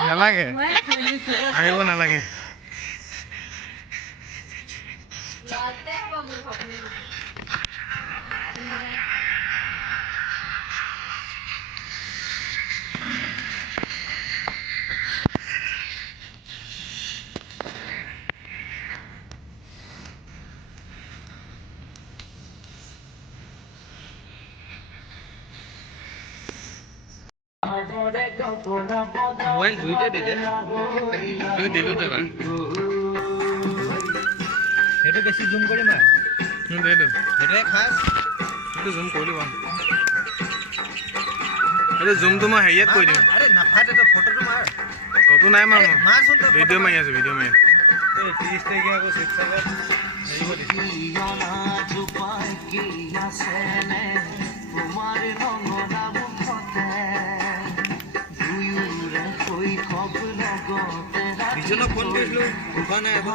নালাগে আহিব নালাগে মোবাইল দুইটা দিলে দুই দিলো তো এবাৰ সেইটো বেছি জুম কৰি মাৰ দে দে সেইটোৱে খাস সেইটো জুম কৰি দিবা এইটো জুমটো মই হেৰিয়াত কৰি দিম আৰে নাফাটে তো ফটোটো মাৰ ফটো নাই মাৰ মাৰচোন তো ভিডিঅ' মাৰি আছো ভিডিঅ' মাৰি এই 30 তাৰিখে আকৌ শিক্ষাগত হেৰিব দিছে বিজনক ফোন কৰিছিলো উঠোৱা নাই আকৌ